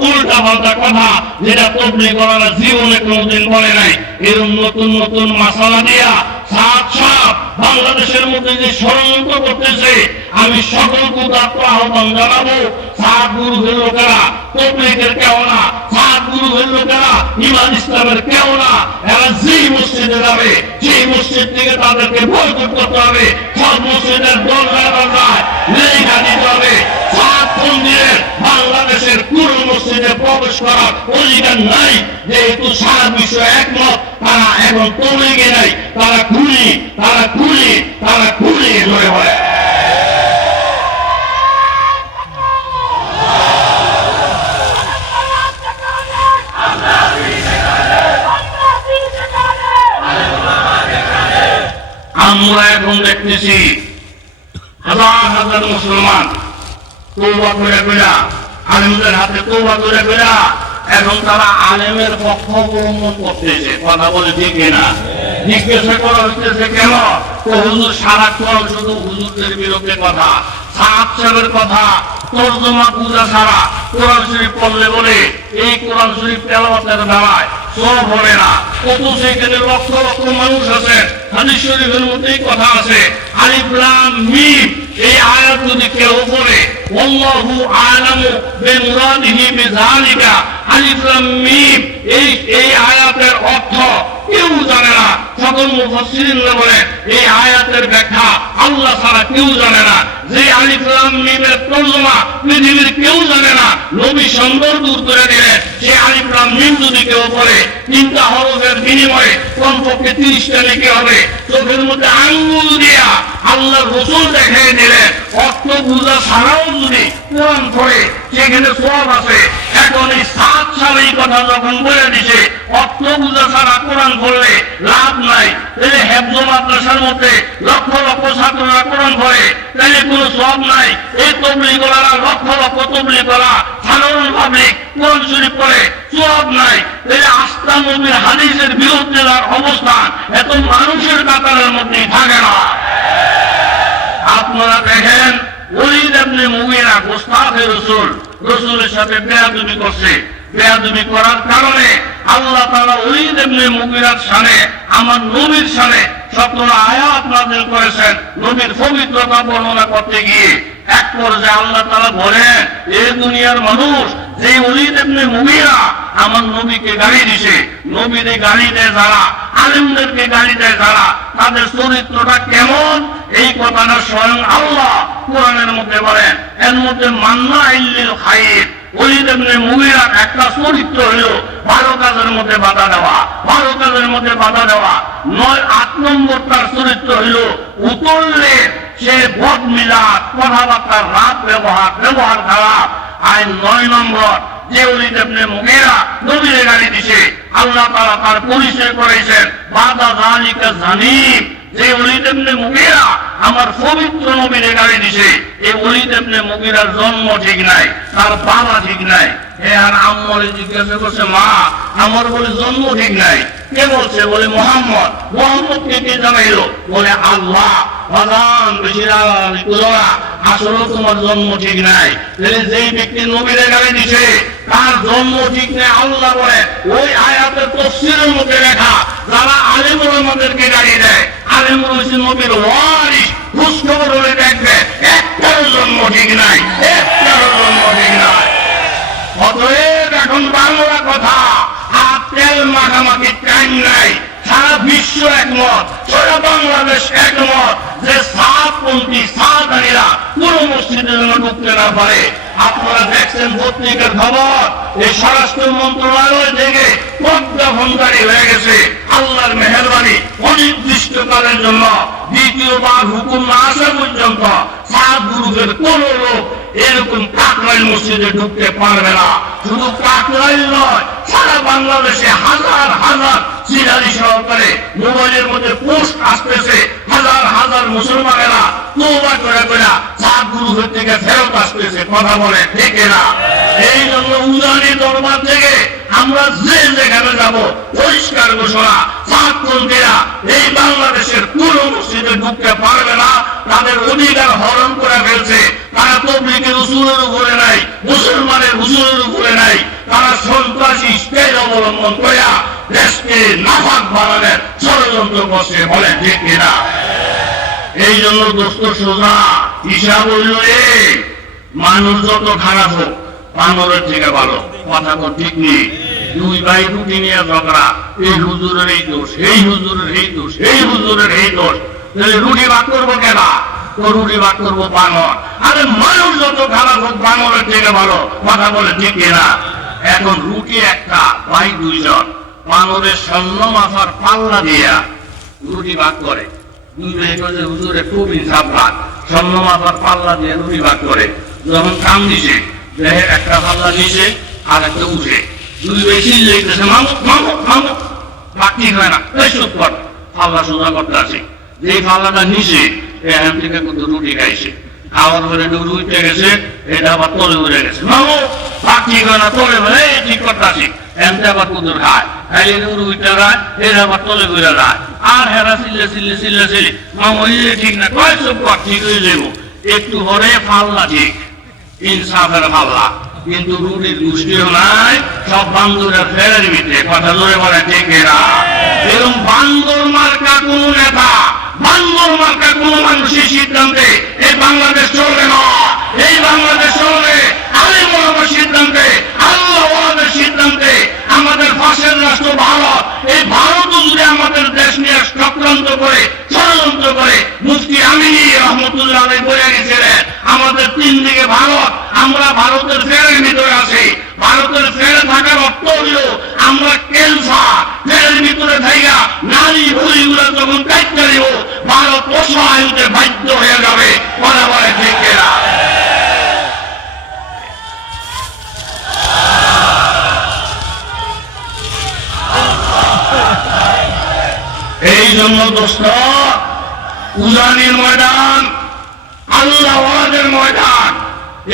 উল্টা পাল্টা কথা, যেটা তবলিগ ওরা জীবনে কোনোদিন বলে নাই, এরকম নতুন নতুন মাসালা দিয়া সাত সাপ বাংলাদেশের মধ্যে যে ষড়যন্ত্র করতেছে, আমি সকল কুদাত্ত আহ্বান জানাবো, সাত গুরুদের লোকেরা তবলিগের কেউ না, সাত গুরুদের লোকেরা ইমান ইসলামের কেউ না, এরা যেই মসজিদে যাবে সেই মসজিদ থেকে তাদেরকে বয়কট করতে হবে, সব মসজিদের দরজায় দরজায় লেখা দিতে হবে, সাত মন্দিরের বাংলাদেশের পুরো মসজিদে প্রবেশ করার অধিকার নাই। যেহেতু সারা বিশ্ব একমত, তারা এখন তবলিগে নাই, তারা খুলি তারা খুলি তারা খুলি ধরে হয়। আমরা এখন দেখতেছি হাজার হাজার মুসলমান তওবা করে করে আলেমদের হাতে তওবা করে করে এখন তারা আলেমের পক্ষ অবলম্বন করতেছে। কথা বলে ঠিক না? জিজ্ঞাসা করা হচ্ছে কেন? তো হুজুর সারাক্ষণ শুধু হুজুরদের বিরুদ্ধে কথা, সাহাবের কথা তর্জমা বুঝা ছাড়া কোরআন শরীফ পড়লে বলে এই কোরআন শরীফ তেলাওয়াতের দ্বারায় সব হবে না। কত সেখানে লক্ষ লক্ষ মানুষ আছে, হাদিস শরীফের মধ্যেই কথা আছে, আলিফ লাম মিম এই আয়াত যদি কেউ পড়ে, আল্লাহু আ'লামু বিমুরাদিহি বিযালিকা, আলিফ লাম মিম এই আয়াতের অর্থ কেউ জানে না। সকল মুফাসসিরিনরা বলেন এই আয়াতের ব্যাখ্যা আল্লাহ ছাড়া কেউ জানে না। যে আলিফ লাম মিমের তর্জমা পৃথিবীর কেউ জানে না, নবী সুন্দর দূর করে দিলেন। সেই আলিফ লাম মিম যদি কেউ পড়ে, 3টা হরফের বিনিময়ে কমপক্ষে 30টা লিখে হবে। চোখের মধ্যে আঙ্গুল দিয়া আল্লাহর রাসূল দেখিয়ে দিলেন, অর্থ বুঝা ছাড়াও যদি কোরআন পড়ে সেখানে সওয়াব আছে। এখন এই 7 সালে এই কথা যখন বলে দিছে, অর্থ বুঝা ছাড়া কোরআন পড়লে লাভ নাই। এই হেফজ মাদ্রাসার মধ্যে লক্ষ লক্ষ ছাত্ররা কোরআন পড়ে, তাহলে কোনো সওয়াব নাই। এই তবলিগওয়ালারা লক্ষ লক্ষ তবলিগওয়ালা সাধারণ পাবলিক কোরআন শরীফ পড়ে, সওয়াব নাই। এই আস্থা নবীর হাদিসের বিরুদ্ধে তার অবস্থান এত মানুষের কাতারের মধ্যেই থাকে না। আপনারা দেখেন ওলীদ ইবনে মুগীরা গোস্তাখে রাসূল, রাসূলের সাথে বেয়াদবি করছে। বেয়াদবি করার কারণে আল্লাহ তাআলা ওলীদ ইবনে মুগীরার শানে, আমার নবীর শানে 17 আয়াত নাযিল করেছেন। নবীর পবিত্রতা বর্ণনা করতে গিয়ে এক পর্যায়ে আল্লাহ তাআলা বলেন, এই দুনিয়ার মানুষ যে ওলীদ ইবনে মুগীরা আমার নবীকে গালি দিছে, নবীরে গালি দেয় যারা, আলেমদেরকে গালি দেয় যারা, তাদের চরিত্রটা কেমন এই কথাটা স্বয়ং আল্লাহ কোরআনের মধ্যে বলেন। এর মধ্যে মান্না ইল্লিল খায়র, ওলীদ ইবনে মুগীরার একটা চরিত্র হলো ভালো কাজের মধ্যে বাধা দেওয়া, ভালো কাজের মধ্যে বাধা দেওয়া। 8 নম্বর তার চরিত্র হলো উতললে সে বদ মিলাদ, কথাবার্তার রাত ব্যবহার খারাপ। আর 9 নম্বর যে ওলীদ ইবনে মুগীরা নবীর গালি দিছে, আল্লাহ তাআলা তার পরিচয় করেছেন বাদা যালিকা জানিম। যে ওলীদ ইবনে মুগীরা আমার পবিত্র নবীর গালি দিছে, এই ওলীদ ইবনে মুগীরার জন্ম ঠিক নাই, তার বাবা ঠিক নাই। আর আম্মরে জিজ্ঞাসা করছে, মা আমার বলে জন্ম ঠিক নাই, কে বলছে? বলে মোহাম্মদকে কে জানাইলো? বলে আল্লাহ। আসলে তোমার জন্ম ঠিক নাই। যেই ব্যক্তি নবীরে গালি দিছে তার জন্ম ঠিক নাই। আল্লাহ বলে ওই আয়াতের তাফসীরের মধ্যে লেখা, যারা আলেম ওলামাদেরকে গালি দেয়, আলেম হচ্ছে নবীর ওয়ারিস, খোঁজ খবর হলে দেখবে একটারও জন্ম ঠিক নাই, একটারও জন্ম ঠিক নাই। অতএব এখন বাংলা কথা আর তেল মাখামাখি টাইম নাই। সারা বিশ্ব একমত, সারা বাংলাদেশ একমত যে সাতপন্থী সাদানিরা কোন মসজিদের জন্য ঢুকতে না পারে। আপনারা দেখছেন পত্রিকার খবর, এই স্বরাষ্ট্র মন্ত্রণালয় থেকে প্রজ্ঞাপনকারী হয়ে গেছে। আল্লাহর মেহেরবানি, অনির্দিষ্টকালের জন্য দ্বিতীয়বার হুকুম না আসা পর্যন্ত সাত গ্রুপের কোন লোক এরকম কাকরাইল মসজিদে ঢুকতে পারবে না। শুধু কাকরাইল নয়, সারা বাংলাদেশে হাজার হাজার সিরাজি সহকারে মোবাইলের মধ্যে পোস্ট আসতেছে, হাজার হাজার মুসলমানেরা তওবা করে করে সাত গ্রুপের থেকে ফেরত আসতেছে। কথা বলে ঠিক না? এই জন্য উজানি দরবার থেকে আমরা যে যেখানে যাব পরিষ্কার ঘোষণা, সাতপন্থীরা এই বাংলাদেশের কোন মসজিদে ঢুকতে পারবে না। তাদের অধিকার হরণ করে ফেলছে। তারা তবলিগের উসুলের উপরে নাই, মুসলমানের উসুলের উপরে নাই। তারা সন্ত্রাসী স্টাইল অবলম্বন করে দেশকে নাফাক বানানোর ষড়যন্ত্র করছে। বলে ঠিক কিনা? এই জন্য দোস্ত সোজা হিসাব হইল, মানুষ যত খারাপ হোক বানরের থেকে ভালো। কথা তো ঠিক নেই। দুই ভাই রুটি নিয়ে ঝগড়া, এই হুজুরের এই দোষ, এই হুজুরের এই দোষ, এই হুজুরের এই দোষ। তাহলে রুটি ভাগ করবো কেনা? তো রুটি ভাগ করবো বানর। আরে মানুষ যত খারাপ হোক বানরের থেকে ভালো। কথা বলে ঠিক কিনা? এখন রুটি একটা, ভাই দুইজন, বানরের স্বর্ণ মাথার পাল্লা দিয়া রুটি ভাগ করে। দুই ভাই কাছে হুজুরে খুব ইনসাফ ভাগ, স্বর্ণ মাথার পাল্লা দিয়ে রুটি ভাগ করে। যখন কাম দিছে, দেহে একটা পাল্লা নিচে আর একটা উঠে, দুই ভাই চিল্লাইতেছে, মামু মামু মামু। ভাগ ঠিক হয় না, এই চুপ কর, পাল্লা সোজা করতে আছে। যে পাল্লাটা নিচে এখান থেকে কিন্তু রুটি খাইছে, খাওয়ার পরে উঠে গেছে, এটা আবার তলে উড়ে গেছে। মামু ভাগ ঠিক হয় না, তলে বলে ঠিক করতে আসি। এমনি আবার কুদুর খায়, খাইলে উঠে খায়, এর আবার তলে ঘুরে যায়। আর হেরা চিল্লে চিল্লে চিল্লে চিল্লে, মামু এই ঠিক না, কয় চুপ কর, ঠিক হয়ে যাবো। একটু পরে পাল্লা ঠিক, ইনসাফের পাল্লা, কিন্তু রুটির গোষ্ঠীও নাই, সব বান্দরের ফেরের ভিতরে। কথা জোরে বলে ঠিক না? এরকম বান্দর মার্কা কোন নেতা, বান্দর মার্কা কোন মানুষের সিদ্ধান্তে এই বাংলাদেশ চলবে না। এই বাংলাদেশ চলবে আলেম ওলামার সিদ্ধান্তে, আল্লাহ ওয়ালাদের সিদ্ধান্তে। আমাদের পাশের রাষ্ট্র ভারত, এই ভারত জুড়ে আমাদের দেশ নিয়ে চক্রান্ত করে, ষড়যন্ত্র করে। মুফতি আমিনী রহমতুল্লাহ আলাইহি বলে গেছিলেন, আমাদের তিন দিকে ভারত, আমরা ভারতের ফেরের ভিতরে আছি। ভারতের ফেরে থাকার অর্থ হইল আমরা ক্যান্সার, ফেরের ভিতরে থাইয়া নারী ভুলিগুলো যখন কাটতে দিব, ভারত অসহায় হতে বাধ্য হয়ে যাবে। বলে বলে ঠিক না? এই জন্য দোস্ত, উজানির ময়দান আল্লাহওয়ালাদের ময়দান,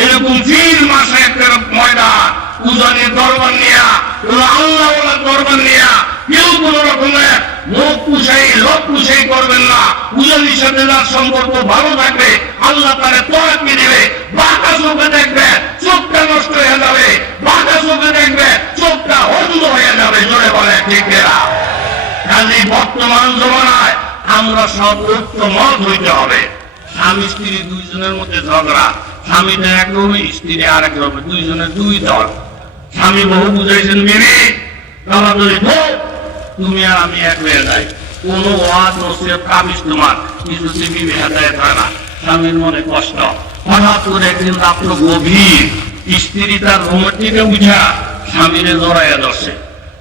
এরকম 4 মাসে একটা ময়দান। উজানির দরবার নিয়া, আল্লাহওয়ালার দরবার নিয়া কেউ কোন রকমের মুখ পুষাই লোক পুষাই করবেন না। উজানির সাথে যার সম্পর্ক ভালো থাকবে, আল্লাহ তারে তরক্কি দিবে। বাঁকা চোখে দেখবে, চোখটা নষ্ট হয়ে যাবে। বাঁকা চোখে দেখবে, চোখটা অন্ধ হয়ে যাবে। জোরে বলে ঠিক না? কাজে বর্তমান জমানায় আমরা সব ঐক্যমত হইতে হবে। স্বামী স্ত্রী দুইজনের মধ্যে ঝগড়া, স্বামীটা একরকম, স্ত্রী আরেক রকম, দুইজনের দুই দল। স্বামী বহু বুঝাইছেন, বিবি তুমি আর আমি এক হয়ে যাই, কোন ওয়াজ নসিহত কাবিজ তোমার কিছু বিবি হেদায়েত হয় না। স্বামীর মনে কষ্ট। হঠাৎ করে একদিন রাত্র গভীর, স্ত্রী তার রুমের থেকে উঠা স্বামীরে জড়াইয়া ধরছে।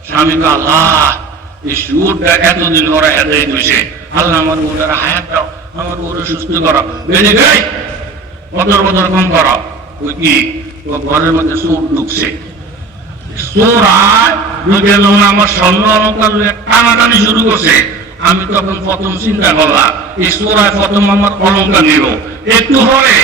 স্বামীকে আল্লাহ এই সুরটা এতদিন জড়াইয়া দেয় তুইছে, আল্লাহ আমার বউটার হায়াত দাও, আমার বউরে সুস্থ করো, বেরিয়ে গাই বদর বদর কম করো। ওই কি ঘরের মধ্যে চোর ঢুকছে, চোর আর ঢুকে যখন আমার স্বর্ণ অলঙ্কার টানাটানি শুরু করছে, আমি তখন প্রথম চিন্তা করলাম এই চোরায় প্রথম আমার অলঙ্কার নিল, একটু পরে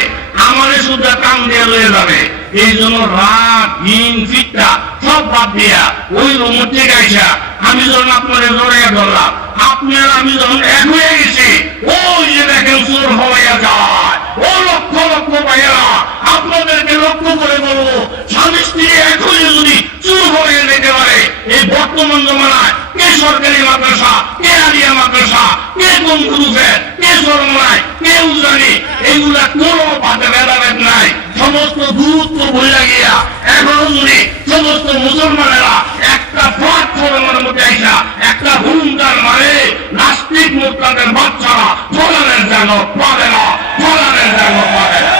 আমারে শুধু কাম দিয়ে লয়ে যাবে। এই জন্য রাগ ঘিন ফিটটা সব বাদ দিয়া ওই রুমের থেকে আইসা আমি যখন আপনার জড়াইয়া ধরলাম, আপনার আমি যখন এক হয়ে গেছি, ওই যে দেখেন চোর হওয়াইয়া যায়, ও লক্ষ লক্ষ ভাইয়েরা আপনাদেরকে লক্ষ্য করে বলবো, স্বামী স্ত্রী এক হয়ে যদি চোর হয়ে যেতে পারে, এই বর্তমান জমানায় কে সরকারি মাদ্রাসা, কে আলিয়া মাদ্রাসা, কে কোন গ্রুপের, কে সরমায়, কে উজানি, এইগুলা কোনো ভাতে ভেদাভেদ নাই। সমস্ত গুরুত্ব বইলা গিয়া এখন যদি সমস্ত মুসলমানেরা একটা প্ল্যাটফর্মের মধ্যে আইসা একটা হুঙ্কার মারে, নাস্তিক মুক্তাদের বাচ্চারা ফলানের যেন পাবে না, ফলানের যেন পাবে না।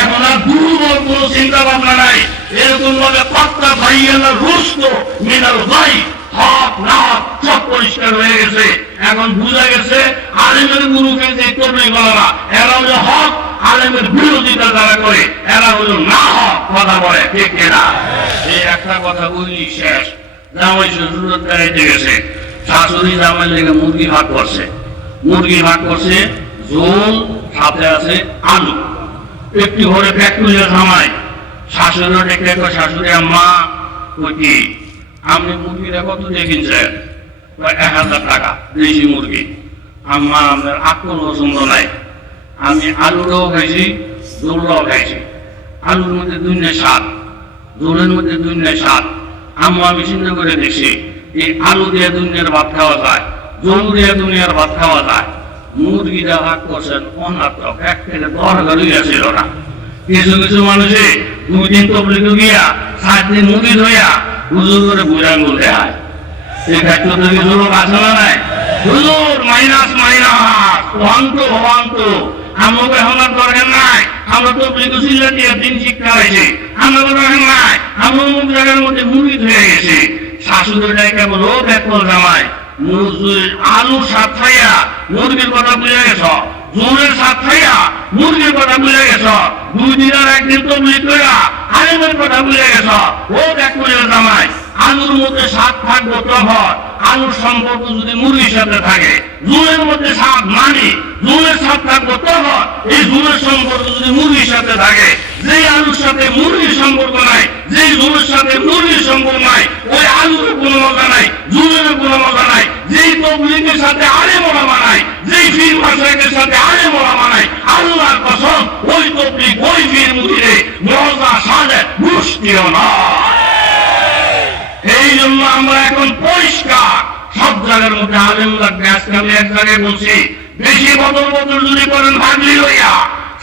এখন আর দুর্বল কোনো চিন্তা ভাবনা নাই, এরকম ভাবে পাত্তা ভাইয়ালা রুস্ত মিনাল ভাই হাত নাক সব পরিষ্কার হয়ে গেছে। এখন বুঝা গেছে আলেমের গুরুকে যে তবলিগ বলা, এরা হলো হক, আলেমের বিরোধিতা যারা করে এরা হলো না হক কথা বলে, ঠিক কিনা? এই একটা কথা বললি শেষ। জামাই শ্বশুর বেড়াইতে গেছে, শাশুড়ি জামাই লেগে মুরগি ভাগ করছে, মুরগি ভাগ করছে, ঝোল সাথে আছে আলু। একটু ঘরে ফ্যাক্টরিয়া জামাই শাশুড়ি ডেকে, শাশুড়ি আম্মা ওই কি আপনি মুরগিটা কত দিয়ে কিনছেন? 1000 টাকা দেশি মুরগি। আম্মা আপনার আকল পছন্দ নাই, আমি আলুটাও খাইছি, ঝোলটাও খাইছি, আলুর মধ্যে দুনিয়া স্বাদ, ঝোলের মধ্যে দুনিয়া স্বাদ। আম্মা আমি চিন্তা করে দেখছি এই আলু দিয়ে দুনিয়ার ভাত খাওয়া যায়, ঝোল দিয়ে দুনিয়ার ভাত খাওয়া যায়। মুরগিটা ভাগ করছেন অনাত্মক, এক থেকে দরকার হইয়াছিল না। কিছু কিছু মানুষে 2 দিন তবলিগ গিয়া 7 দিন মুরগি ধইয়া হুজুর করে বুঝান বলতে হয়। এই ক্ষেত্রে কিছু লোক আছে না নাই, হুজুর মাইনাস মাইনাস অন্ত অন্ত, আমাকে হওয়ার দরকার নাই, আমরা তো বিকশিলা দিয়ে দিন শিক্ষা হয়েছে, আমাদের দরকার নাই, আমরা মুখ জায়গার মধ্যে মুরগি ধুয়ে গেছি। শাশুড়িটাই কেবল ও দেখল জামাই আলুর স্বাদ খাইয়া মুরগির কথা বুঝে গেছ, ঝোলের স্বাদ খাইয়া মুরগির কথা বুঝে গেছ, 2 দিনের একদিন তো কইরা আলেমের কথা বুঝে গেছ। ও দেখ জামাই আলুর মধ্যে স্বাদ থাকবো তখন আলুর সম্পর্ক যদি মুরগির সাথে থাকে, ঝোলের মধ্যে স্বাদ মানি ঝোলের স্বাদ থাকবো তখন এই ঝোলের সম্পর্ক যদি মুরগির সাথে থাকে। যেই আলুর সাথে মুরগির সম্পর্ক নাই, যেই ঝোলের সাথে মুরগির সম্পর্ক নাই, ওই আলুর কোনো মজা নাই, ঝোলের কোনো মজা নাই। যেই তবলিগের সাথে আলেম ওলামা নাই, যেই ফির মাশায়েখের সাথে আলেম ওলামা নাই, আল্লাহর কসম ওই তবলিগ ওই ফির মুরিদে মজা সাজে মুশকিল না। এই জন্য আমরা এখন পরিষ্কার সব জায়গার মধ্যে আলেম লাগবে। আজকে আমি এক জায়গায় বলছি, বেশি বদল বদল যদি করেন ভাগলি লইয়া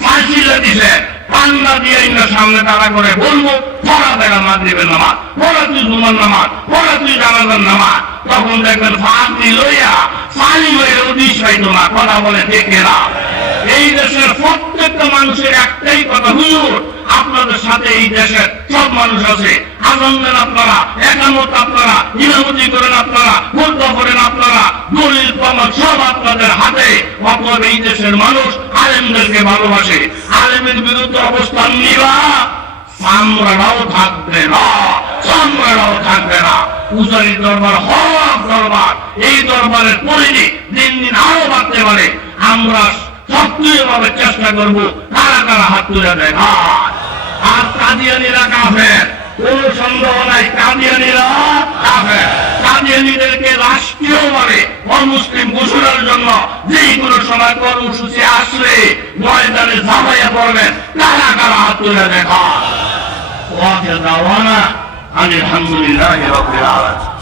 ফাঁসিলে দিছে পান্না দিয়ে সামনে তারা করে বলবো পড়া দেখা মাগরিবের নামাজ, পড়া তুই জুমার নামাজ, পড়া তুই জানাজার নামাজ, তখন দেখবেন ফাঁসি লইয়া ফানি হয়ে উদিস পাইতো না। কথা বলে দেখে না। এই দেশের প্রত্যেকটা মানুষের একটাই কথা, হুজুর আপনাদের সাথে এই দেশের সব মানুষ আছে, আজান দেন আপনারা, একামত আপনারা, ইমামতি করেন আপনারা, খুতবা করেন আপনারা, দলিল প্রমাণ সব আপনাদের হাতে। অতএব এই দেশের মানুষ আলেমদেরকে ভালোবাসে, আলেমের বিরুদ্ধে অবস্থান নিবা, সামরাও থাকবে না, সামরাও থাকবে না। উজানি দরবার হক দরবার, এই দরবারের পরিধি দিন দিন আরো বাড়তে পারে। আমরা সক্রিয়ভাবে চেষ্টা করবো কারা কারা হাত তুলে দেখা। আর কাদিয়ানীরা কাফের, কোন সন্দেহ নাই, কাদিয়ানীরা কাফের। কাদিয়ানীদেরকে রাষ্ট্রীয়ভাবে অমুসলিম ঘোষণার জন্য যেই কোনো সময় কর্মসূচি আসলে ময়দানে ঝাঁপাইয়া পড়বেন, কারা কারা হাত তুলে দেখা। ওয়াকে দাওয়ানা আলহামদুলিল্লাহি রাব্বিল আলামিন।